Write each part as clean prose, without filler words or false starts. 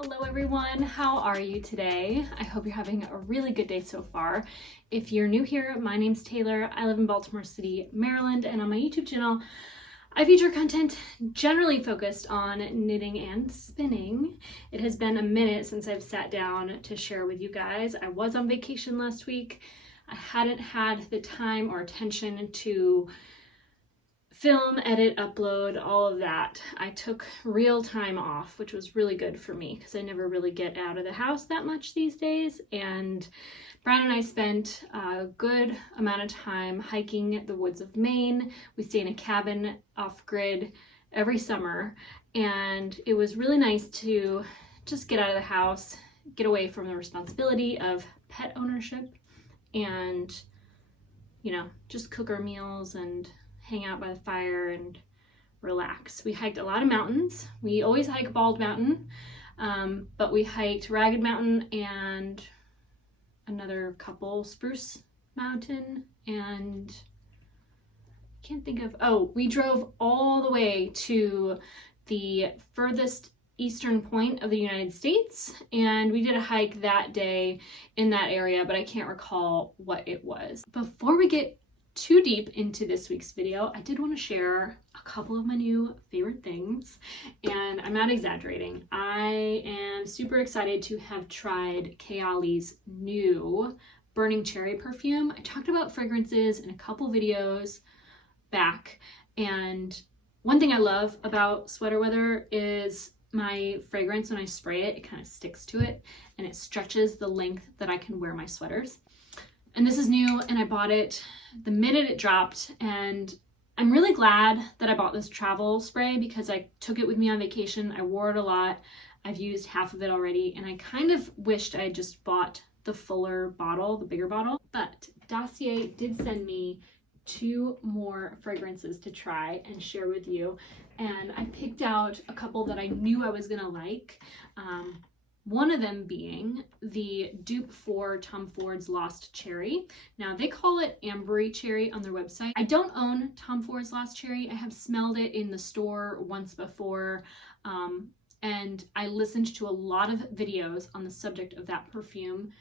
Hello everyone, how are you today? I hope you're having a really good day so far. If you're new here, my name's Taylor. I live in Baltimore City, Maryland, and on my YouTube channel, I feature content generally focused on knitting and spinning. It has been a minute since I've sat down to share with you guys. I was on vacation last week. I hadn't had the time or attention to film, edit, upload, all of that. I took real time off, which was really good for me because I never really get out of the house that much these days. And Brian and I spent a good amount of time hiking the woods of Maine. We stay in a cabin off-grid every summer, and it was really nice to just get out of the house, get away from the responsibility of pet ownership, and, you know, just cook our meals and hang out by the fire and relax. We hiked a lot of mountains. We always hike Bald Mountain, but we hiked Ragged Mountain and another couple, Spruce Mountain, and I can't think of, we drove all the way to the furthest eastern point of the United States, and we did a hike that day in that area, but I can't recall what it was. Before we get too deep into this week's video, I did want to share a couple of my new favorite things, and I'm not exaggerating. I am super excited to have tried Kayali's new Burning Cherry perfume. I talked about fragrances in a couple videos back, and one thing I love about sweater weather is my fragrance, when I spray it, it kind of sticks to it and it stretches the length that I can wear my sweaters. And this is new, and I bought it the minute it dropped, and I'm really glad that I bought this travel spray because I took it with me on vacation. I wore it a lot. I've used half of it already, and I kind of wished I had just bought the fuller bottle, the bigger bottle. But Dossier did send me 2 more fragrances to try and share with you, and I picked out a couple that I knew I was gonna like. One of them being the dupe for Tom Ford's Lost Cherry. Now, they call it Ambery Cherry on their website. I don't own Tom Ford's Lost Cherry. I have smelled it in the store once before, and I listened to a lot of videos on the subject of that perfume,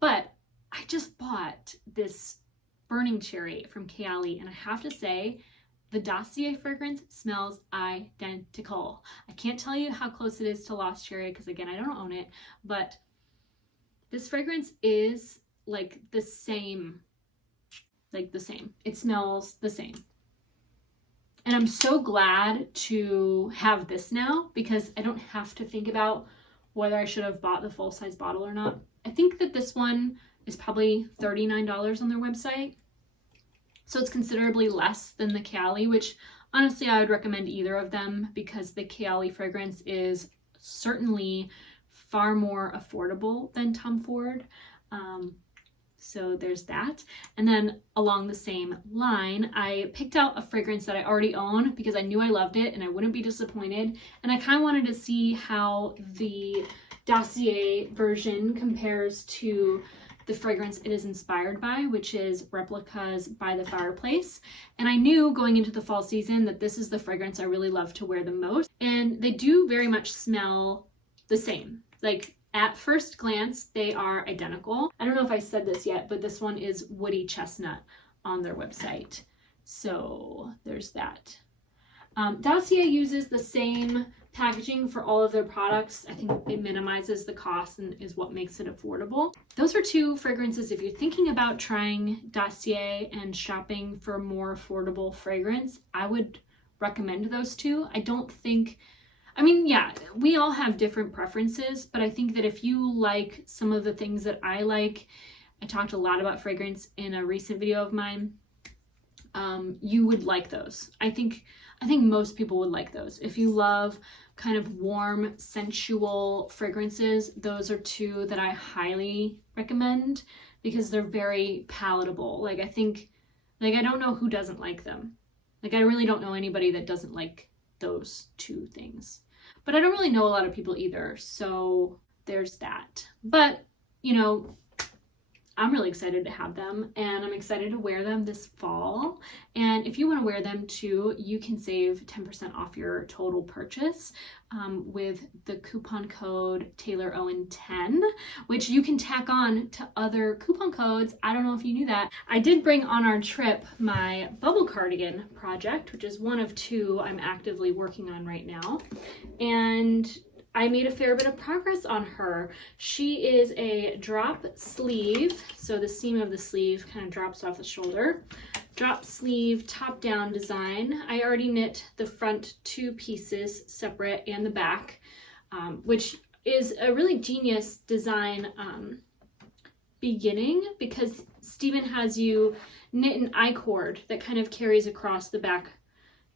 but I just bought this Burning Cherry from Kayali, and I have to say, the Dossier fragrance smells identical. I can't tell you how close it is to Lost Cherry because, again, I don't own it, but this fragrance is like the same. It smells the same. And I'm so glad to have this now because I don't have to think about whether I should have bought the full-size bottle or not. I think that this one is probably $39 on their website. So it's considerably less than the Kayali, which honestly I would recommend either of them because the Kayali fragrance is certainly far more affordable than Tom Ford. So there's that. And then along the same line, I picked out a fragrance that I already own because I knew I loved it and I wouldn't be disappointed. And I kind of wanted to see how the Dossier version compares to the fragrance it is inspired by, which is Replicas By the Fireplace. And I knew going into the fall season that this is the fragrance I really love to wear the most. And they do very much smell the same. Like, at first glance, they are identical. I don't know if I said this yet, but this one is Woody Chestnut on their website. So there's that. Dossier uses the same packaging for all of their products. I think it minimizes the cost and is what makes it affordable. Those are 2 fragrances. If you're thinking about trying Dossier and shopping for a more affordable fragrance, I would recommend those 2. Yeah, we all have different preferences, but I think that if you like some of the things that I like, I talked a lot about fragrance in a recent video of mine, you would like those. I think most people would like those. If you love kind of warm, sensual fragrances, those are 2 that I highly recommend because they're very palatable. I don't know who doesn't like them. I really don't know anybody that doesn't like those 2 things. But I don't really know a lot of people either, so there's that. But, you know, I'm really excited to have them, and I'm excited to wear them this fall. And if you want to wear them too, you can save 10% off your total purchase with the coupon code TaylorOwen10, which you can tack on to other coupon codes. I don't know if you knew that. I did bring on our trip my bubble cardigan project, which is one of two I'm actively working on right now. And I made a fair bit of progress on her. She is a drop sleeve, so the seam of the sleeve kind of drops off the shoulder. Drop sleeve, top down design. I already knit the front two pieces separate and the back, which is a really genius design beginning, because Stephen has you knit an I-cord that kind of carries across the back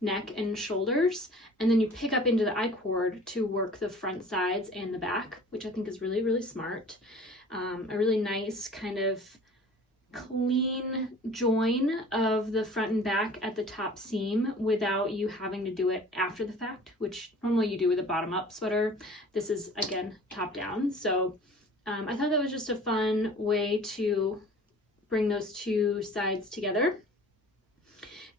neck and shoulders, and then you pick up into the I-cord to work the front sides and the back, which I think is really, really smart. A really nice kind of clean join of the front and back at the top seam without you having to do it after the fact, which normally you do with a bottom-up sweater. This is, again, top-down. So I thought that was just a fun way to bring those two sides together.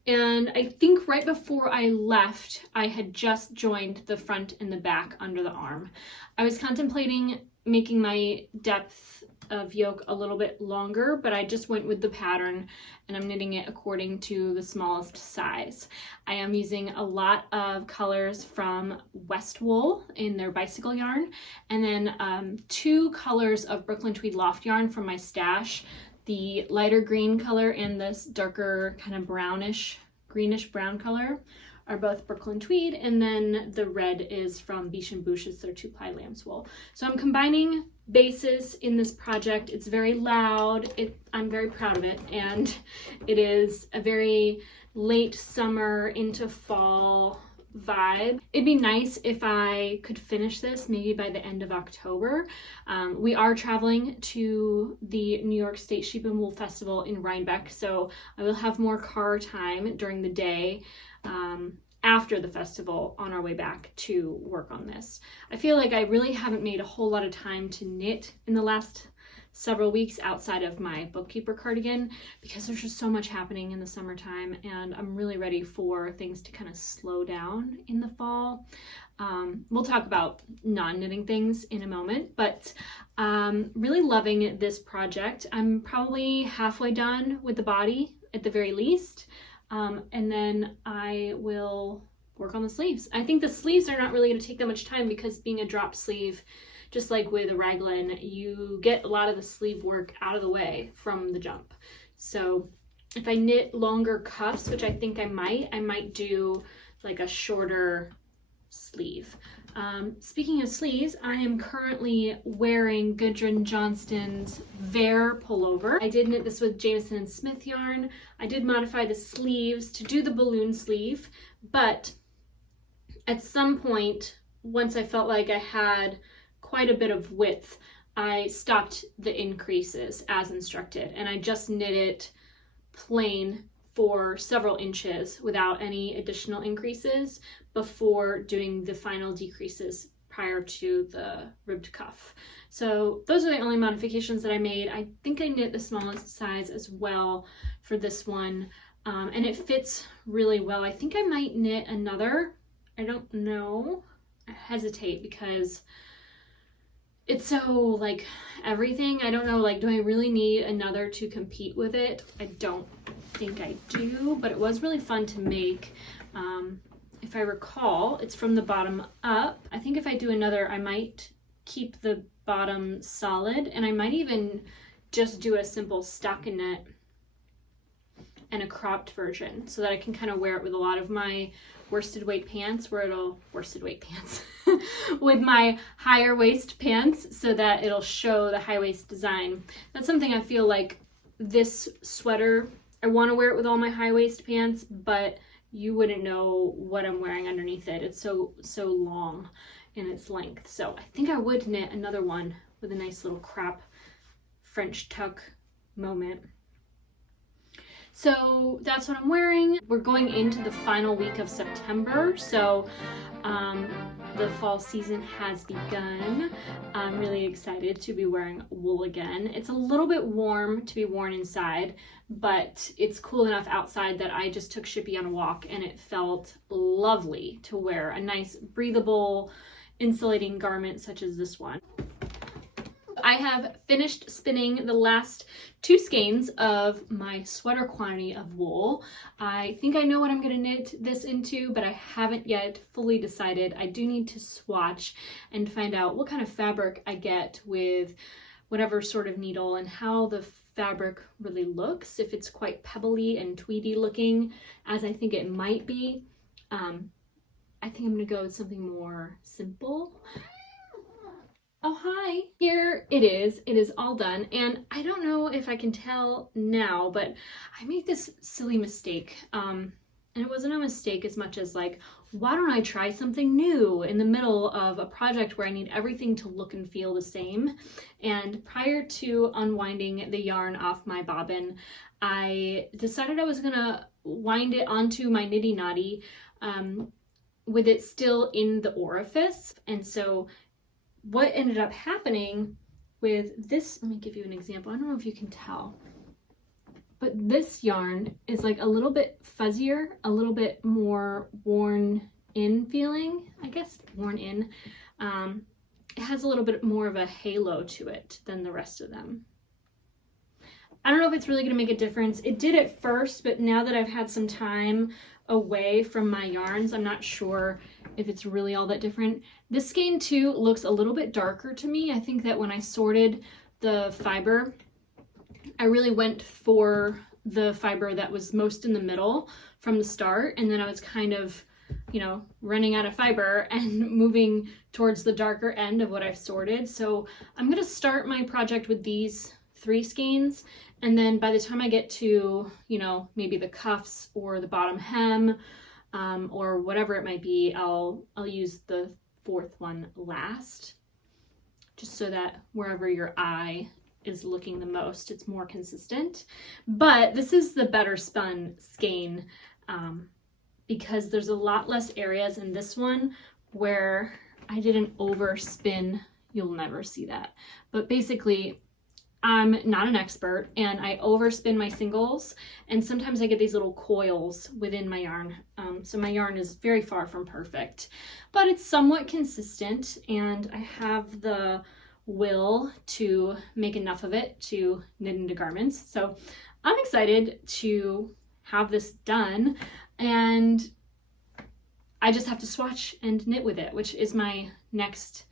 And I think right before I left, I had just joined the front and the back under the arm. I was contemplating making my depth of yoke a little bit longer, but I just went with the pattern and I'm knitting it according to the smallest size. I am using a lot of colors from West Wool in their bicycle yarn, and then 2 colors of Brooklyn Tweed Loft yarn from my stash. The lighter green color and this darker kind of brownish, greenish brown color are both Brooklyn Tweed, and then the red is from Biche and Bouche. It's their 2-ply lamb's wool. So I'm combining bases in this project. It's very loud. I'm very proud of it, and it is a very late summer into fall vibe. It'd be nice if I could finish this maybe by the end of October. We are traveling to the New York State Sheep and Wool Festival in Rhinebeck, so I will have more car time during the day after the festival on our way back to work on this. I feel like I really haven't made a whole lot of time to knit in the last several weeks outside of my bookkeeper cardigan, because there's just so much happening in the summertime, and I'm really ready for things to kind of slow down in the fall. We'll talk about non-knitting things in a moment, but really loving this project. I'm probably halfway done with the body at the very least, and then I will work on the sleeves. I think the sleeves are not really going to take that much time, because being a drop sleeve, just like with a raglan, you get a lot of the sleeve work out of the way from the jump. So if I knit longer cuffs, which I think I might do like a shorter sleeve. Speaking of sleeves, I am currently wearing Gudrun Johnston's Vare pullover. I did knit this with Jameson and Smith yarn. I did modify the sleeves to do the balloon sleeve, but at some point, once I felt like I had quite a bit of width, I stopped the increases as instructed, and I just knit it plain for several inches without any additional increases before doing the final decreases prior to the ribbed cuff. So those are the only modifications that I made. I think I knit the smallest size as well for this one, and it fits really well. I think I might knit another. I don't know. I hesitate because it's so like everything. I don't know, like, do I really need another to compete with it? I don't think I do, but it was really fun to make. If I recall, it's from the bottom up. I think if I do another, I might keep the bottom solid, and I might even just do a simple stockinette and a cropped version so that I can kind of wear it with a lot of my worsted weight pants, with my higher waist pants, so that it'll show the high waist design. That's something I feel like this sweater, I want to wear it with all my high waist pants, but you wouldn't know what I'm wearing underneath it. It's so long in its length. So I think I would knit another one with a nice little crop French tuck moment. So that's what I'm wearing. We're going into the final week of September, so the fall season has begun. I'm really excited to be wearing wool again. It's a little bit warm to be worn inside, but it's cool enough outside that I just took Shippy on a walk and it felt lovely to wear a nice breathable insulating garment such as this one. I have finished spinning the last 2 skeins of my sweater quantity of wool. I think I know what I'm going to knit this into, but I haven't yet fully decided. I do need to swatch and find out what kind of fabric I get with whatever sort of needle and how the fabric really looks, if it's quite pebbly and tweedy looking, as I think it might be. I think I'm going to go with something more simple. Oh, hi. Here it is. It is all done. And I don't know if I can tell now, but I made this silly mistake. And it wasn't a mistake as much as like, why don't I try something new in the middle of a project where I need everything to look and feel the same? And prior to unwinding the yarn off my bobbin, I decided I was gonna wind it onto my niddy noddy with it still in the orifice. And so what ended up happening with this, let me give you an example. I don't know if you can tell, but this yarn is like a little bit fuzzier, a little bit more worn in feeling, I guess, worn in. It has a little bit more of a halo to it than the rest of them. I don't know if it's really gonna make a difference. It did at first, but now that I've had some time away from my yarns, I'm not sure if it's really all that different. This skein too looks a little bit darker to me. I think that when I sorted the fiber, I really went for the fiber that was most in the middle from the start, and then I was kind of, you know, running out of fiber and moving towards the darker end of what I've sorted. So I'm gonna start my project with these 3 skeins, and then by the time I get to, you know, maybe the cuffs or the bottom hem, or whatever it might be, I'll use the 4th one last, just so that wherever your eye is looking the most, it's more consistent. But this is the better spun skein, because there's a lot less areas in this one where I didn't overspin. You'll never see that. But basically, I'm not an expert and I overspin my singles, and sometimes I get these little coils within my yarn. So my yarn is very far from perfect, but it's somewhat consistent, and I have the will to make enough of it to knit into garments. So I'm excited to have this done, and I just have to swatch and knit with it, which is my next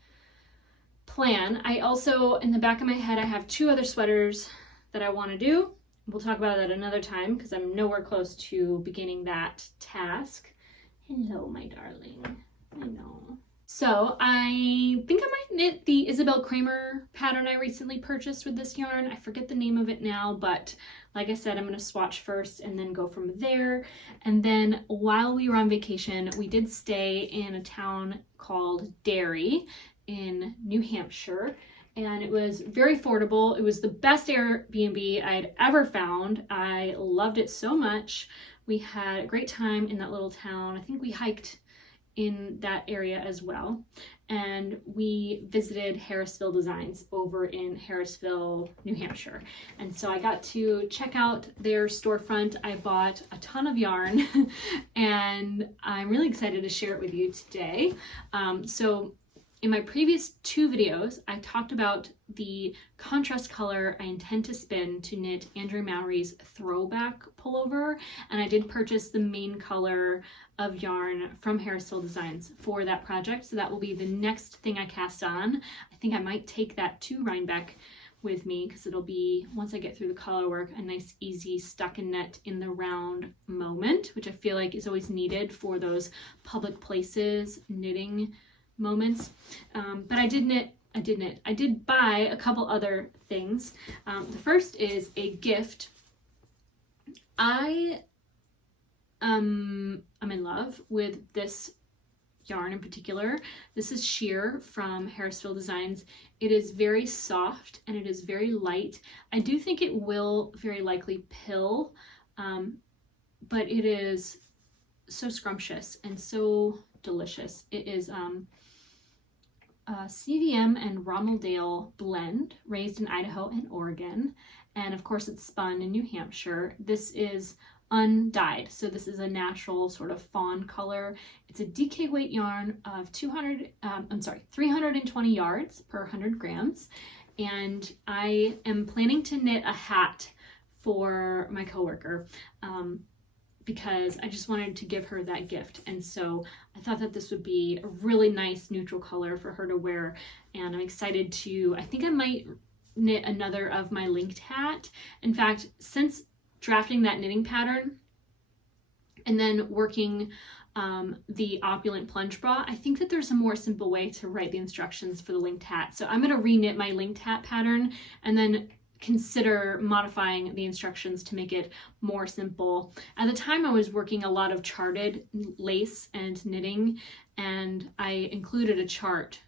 plan. I also, in the back of my head, I have 2 other sweaters that I want to do. We'll talk about that another time because I'm nowhere close to beginning that task. Hello, my darling. I know. So I think I might knit the Isabel Kramer pattern I recently purchased with this yarn. I forget the name of it now, but like I said, I'm going to swatch first and then go from there. And then while we were on vacation, we did stay in a town called Derry in New Hampshire, and it was very affordable. It was the best Airbnb I'd ever found. I loved it so much. We had a great time in that little town. I think we hiked in that area as well, and we visited Harrisville Designs over in Harrisville, New Hampshire. And so I got to check out their storefront. I bought a ton of yarn and I'm really excited to share it with you today. So in my previous 2 videos, I talked about the contrast color I intend to spin to knit Andrew Mowry's throwback pullover, and I did purchase the main color of yarn from Harrisville Designs for that project, so that will be the next thing I cast on. I think I might take that to Rhinebeck with me because it'll be, once I get through the color work, a nice easy stockinette in the round moment, which I feel like is always needed for those public places knitting moments. But I did buy a couple other things. The first is a gift. I'm in love with this yarn in particular. This is sheer from Harrisville Designs. It is very soft and it is very light. I do think it will very likely pill, but it is so scrumptious and so delicious. It is CVM and Rommeldale blend, raised in Idaho and Oregon. And of course it's spun in New Hampshire. This is undyed, so this is a natural sort of fawn color. It's a DK weight yarn of 320 yards per 100 grams. And I am planning to knit a hat for my coworker because I just wanted to give her that gift. And so I thought that this would be a really nice neutral color for her to wear. And I'm excited to, I think I might knit another of my linked hat. In fact, since drafting that knitting pattern and then working the opulent plunge bra, I think that there's a more simple way to write the instructions for the linked hat. So I'm going to reknit my linked hat pattern and then consider modifying the instructions to make it more simple. At the time I was working a lot of charted lace and knitting, and I included a chart,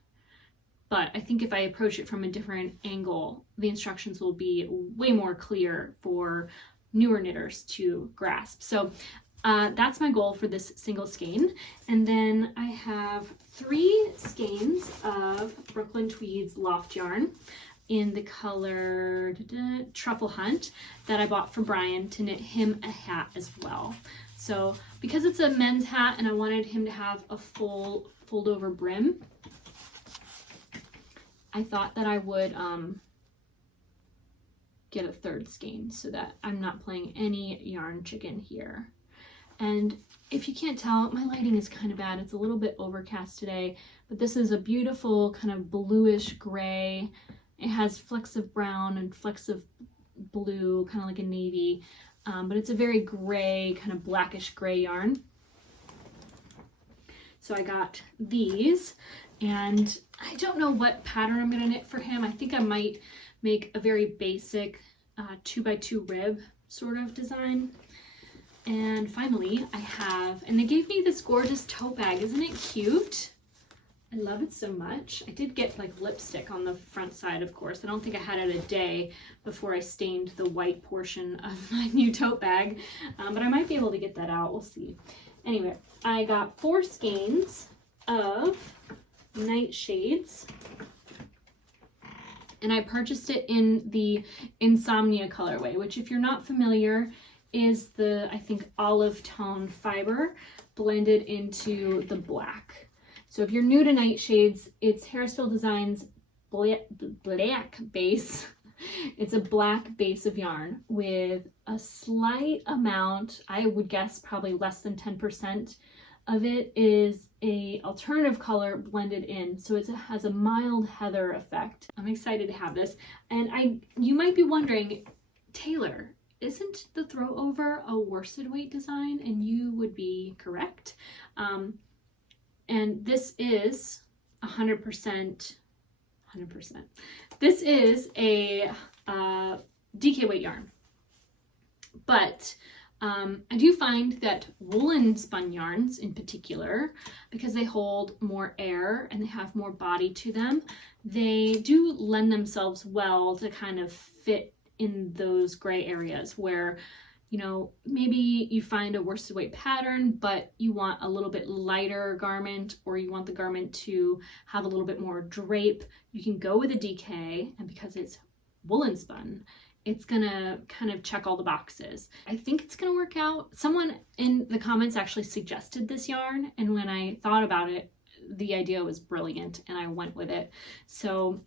but I think if I approach it from a different angle, the instructions will be way more clear for newer knitters to grasp. So that's my goal for this single skein. And then I have 3 skeins of Brooklyn Tweed's Loft yarn in the color Truffle Hunt that I bought for Brian to knit him a hat as well. So because it's a men's hat and I wanted him to have a full fold over brim, I thought that I would get a 3rd skein so that I'm not playing any yarn chicken here. And if you can't tell, my lighting is kind of bad. It's a little bit overcast today, but this is a beautiful kind of bluish gray. It has flecks of brown and flecks of blue, kind of like a navy, but it's a very gray, kind of blackish gray yarn. So I got these, and I don't know what pattern I'm gonna knit for him. I think I might make a very basic 2x2 rib sort of design. And finally I have, and they gave me this gorgeous tote bag. Isn't it cute? I love it so much. I did get like lipstick on the front side, of course. I don't think I had it a day before I stained the white portion of my new tote bag, but I might be able to get that out. We'll see. Anyway, I got 4 skeins of Nightshades, and I purchased it in the Insomnia colorway, which, if you're not familiar, is the, I think, olive tone fiber blended into the black. So if you're new to Nightshades, it's Harrisville Designs black base. It's a black base of yarn with a slight amount, I would guess probably less than 10% of it is a alternative color blended in. So it has a mild heather effect. I'm excited to have this. And you might be wondering, Taylor, isn't the throw over a worsted weight design? And you would be correct. And this is 100%. This is a DK weight yarn, but I do find that woolen spun yarns in particular, because they hold more air and they have more body to them, they do lend themselves well to kind of fit in those gray areas where, you know, maybe you find a worsted weight pattern, but you want a little bit lighter garment, or you want the garment to have a little bit more drape. You can go with a DK, and because it's woolen spun, it's gonna kind of check all the boxes. I think it's gonna work out. Someone in the comments actually suggested this yarn, and when I thought about it, the idea was brilliant and I went with it. So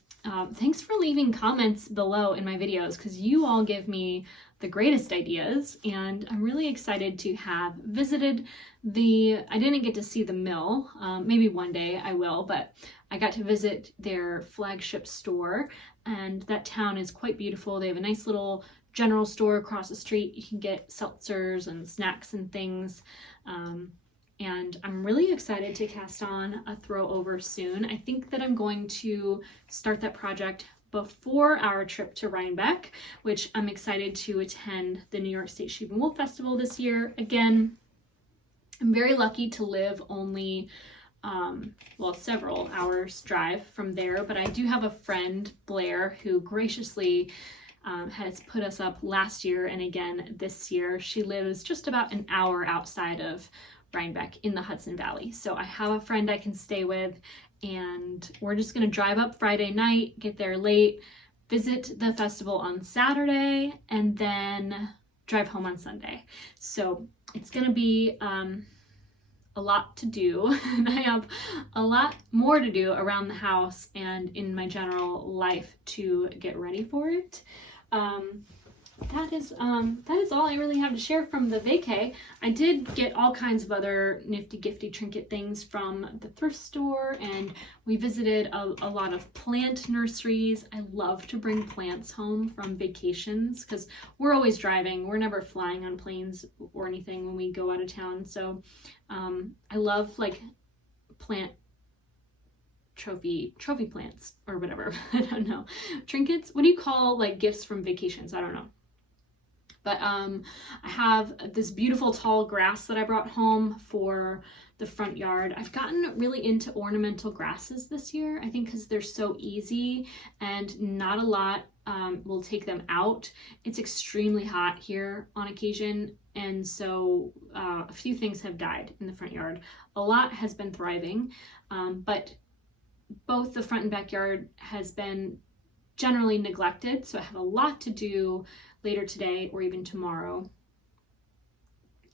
thanks for leaving comments below in my videos, because you all give me the greatest ideas, and I'm really excited to have visited I didn't get to see the mill, maybe one day I will, but I got to visit their flagship store, and that town is quite beautiful. They have a nice little general store across the street. You can get seltzers and snacks and things. And I'm really excited to cast on a throw over soon. I think that I'm going to start that project before our trip to Rhinebeck, which I'm excited to attend the New York State Sheep and Wool Festival this year. Again, I'm very lucky to live only several hours drive from there, but I do have a friend, Blair, who graciously has put us up last year and again this year. She lives just about an hour outside of Rhinebeck in the Hudson Valley. So I have a friend I can stay with, and we're just gonna drive up Friday night, get there late, visit the festival on Saturday, and then drive home on Sunday. So it's gonna be a lot to do, and I have a lot more to do around the house and in my general life to get ready for it. That is all I really have to share from the vacay. I did get all kinds of other nifty gifty trinket things from the thrift store, and we visited a lot of plant nurseries. I love to bring plants home from vacations because we're always driving. We're never flying on planes or anything when we go out of town. So I love like plant trophy plants or whatever. I don't know. Trinkets? What do you call like gifts from vacations? I don't know. But I have this beautiful tall grass that I brought home for the front yard. I've gotten really into ornamental grasses this year, I think because they're so easy and not a lot will take them out. It's extremely hot here on occasion, and so a few things have died in the front yard. A lot has been thriving, but both the front and backyard has been generally neglected, so I have a lot to do later today or even tomorrow,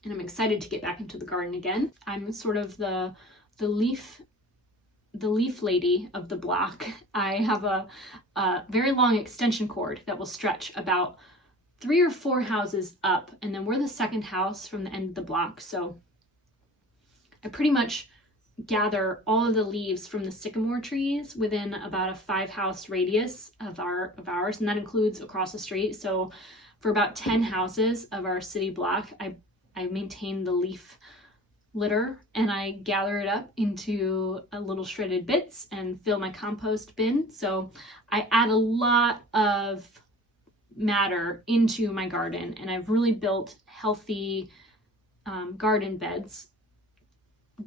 and I'm excited to get back into the garden again. I'm sort of the leaf lady of the block. I have a very long extension cord that will stretch about 3 or 4 houses up, and then we're the second house from the end of the block, so I pretty much gather all of the leaves from the sycamore trees within about a 5-house radius of ours, and that includes across the street. So for about 10 houses of our city block, I maintain the leaf litter, and I gather it up into little shredded bits and fill my compost bin. So I add a lot of matter into my garden, and I've really built healthy garden beds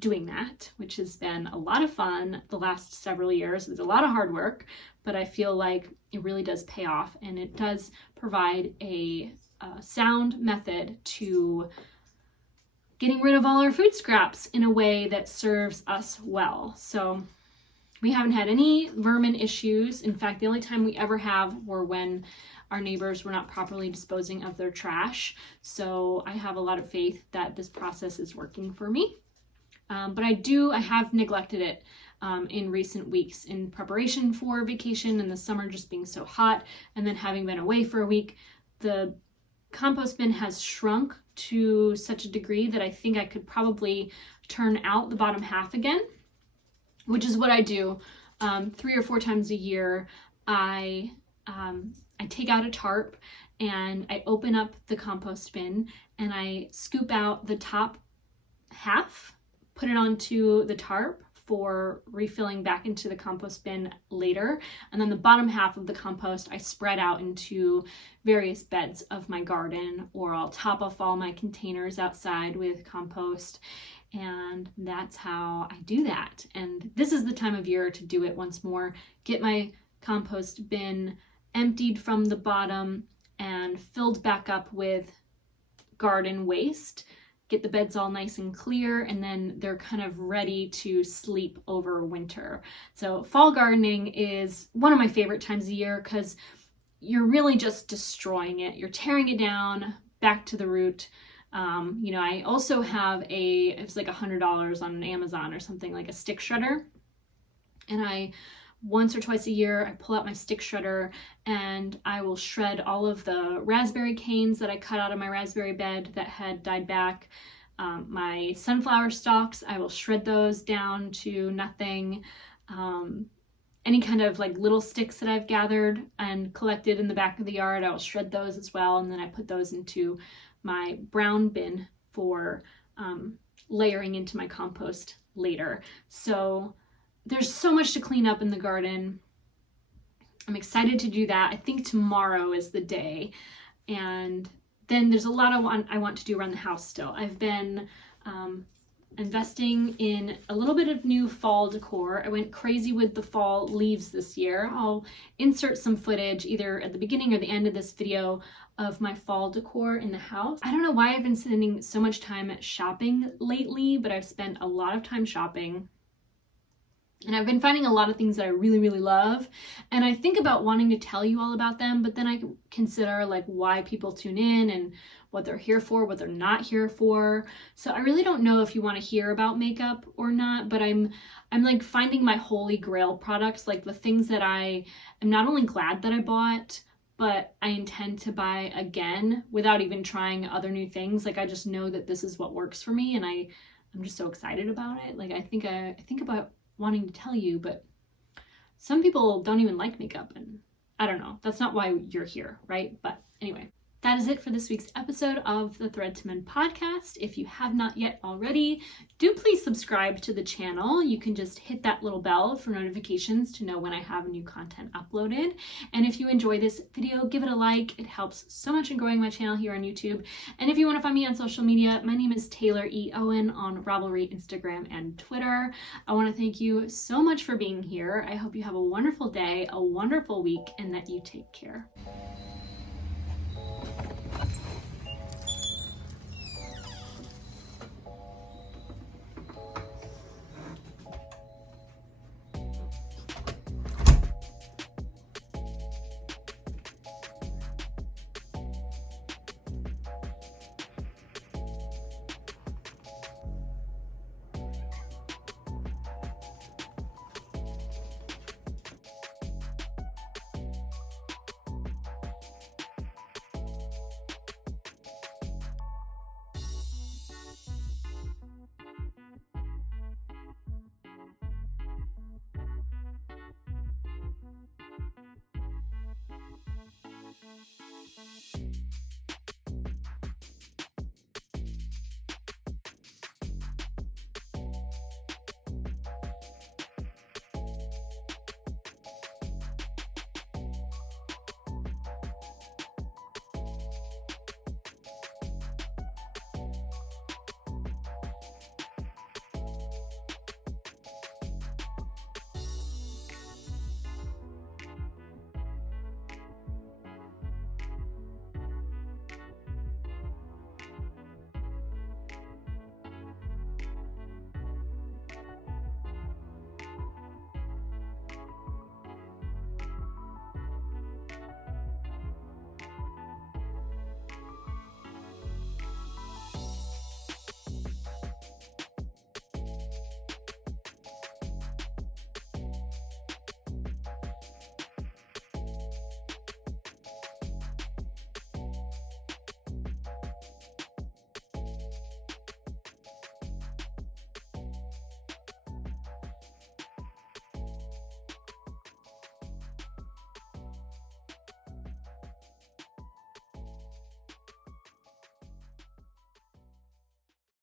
doing that, which has been a lot of fun the last several years. It's a lot of hard work, but I feel like it really does pay off, and it does provide a sound method to getting rid of all our food scraps in a way that serves us well. So we haven't had any vermin issues. In fact, the only time we ever have were when our neighbors were not properly disposing of their trash. So I have a lot of faith that this process is working for me. But I have neglected it in recent weeks in preparation for vacation and the summer just being so hot, and then having been away for a week. The compost bin has shrunk to such a degree that I think I could probably turn out the bottom half again, which is what I do 3 or 4 times a year. I take out a tarp and I open up the compost bin and I scoop out the top half, put it onto the tarp for refilling back into the compost bin later. And then the bottom half of the compost I spread out into various beds of my garden, or I'll top off all my containers outside with compost. And that's how I do that. And this is the time of year to do it once more. Get my compost bin emptied from the bottom and filled back up with garden waste. Get the beds all nice and clear, and then they're kind of ready to sleep over winter. So fall gardening is one of my favorite times of year because you're really just destroying it. You're tearing it down back to the root. I also have it's like $100 on Amazon or something, like a stick shredder. And once or twice a year, I pull out my stick shredder and I will shred all of the raspberry canes that I cut out of my raspberry bed that had died back. My sunflower stalks, I will shred those down to nothing. Any kind of like little sticks that I've gathered and collected in the back of the yard, I will shred those as well. And then I put those into my brown bin for layering into my compost later. So there's so much to clean up in the garden. I'm excited to do that. I think tomorrow is the day. And then there's a lot I want to do around the house still. I've been investing in a little bit of new fall decor. I went crazy with the fall leaves this year. I'll insert some footage either at the beginning or the end of this video of my fall decor in the house. I don't know why I've been spending so much time shopping lately, but I've spent a lot of time shopping. And I've been finding a lot of things that I really, really love. And I think about wanting to tell you all about them, but then I consider like why people tune in and what they're here for, what they're not here for. So I really don't know if you want to hear about makeup or not, but I'm like finding my holy grail products, like the things that I am not only glad that I bought, but I intend to buy again without even trying other new things. Like I just know that this is what works for me, and I'm just so excited about it. Like I think about wanting to tell you, but some people don't even like makeup, and I don't know. That's not why you're here, right? But anyway, that is it for this week's episode of the Thread to Mend podcast. If you have not yet already, do please subscribe to the channel. You can just hit that little bell for notifications to know when I have new content uploaded. And if you enjoy this video, give it a like. It helps so much in growing my channel here on YouTube. And if you want to find me on social media, my name is Taylor E. Owen on Ravelry, Instagram, and Twitter. I want to thank you so much for being here. I hope you have a wonderful day, a wonderful week, and that you take care.